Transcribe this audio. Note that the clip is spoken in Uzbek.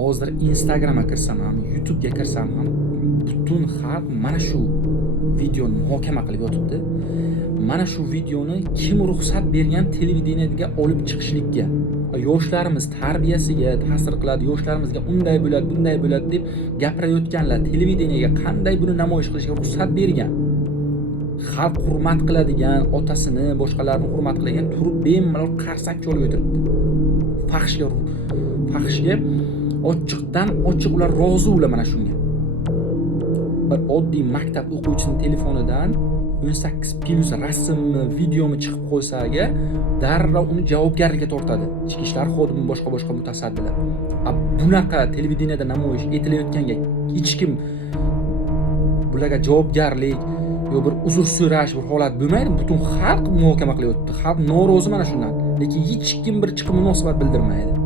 hozir Instagramga kirsam ham, YouTube'ga kirsam ham butun xalq mana shu videoni muhokama qilib yotibdi. Mana shu videoni kim ruxsat bergan televideniyega olib chiqishlikka? Yoshlarimiz tarbiyasiga ta'sir qiladi, yoshlarimizga unday bo'ladi, bunday bo'ladi deb gapirayotganlar televideniyega qanday buni namoyish qilishga ruxsat bergan? Xalq hurmat qiladigan, otasini, boshqalarni hurmat qiladigan turib bemalol qarsak cholib o'tiribdi. Faxshga ochiqdan ochiq ular rozi ular mana shunga. Bir oddiy maktab o'quvchisining telefonidan 18+ rasmmi, videomi chiqib qolsaga darrov uni javobgarlikka tortadi. Ichki ishlar xodimi, boshqa mutasaddilar. Bunaqa televideniyada namoyish etilayotganga hech kim bularga javobgarlik yo bir uzr so'rash bir holat bo'lmaydi. Butun xalq muhokama qilyapti. Xalq norozi mana shundan. Lekin hech kim bir chiqib munosabat bildirmaydi.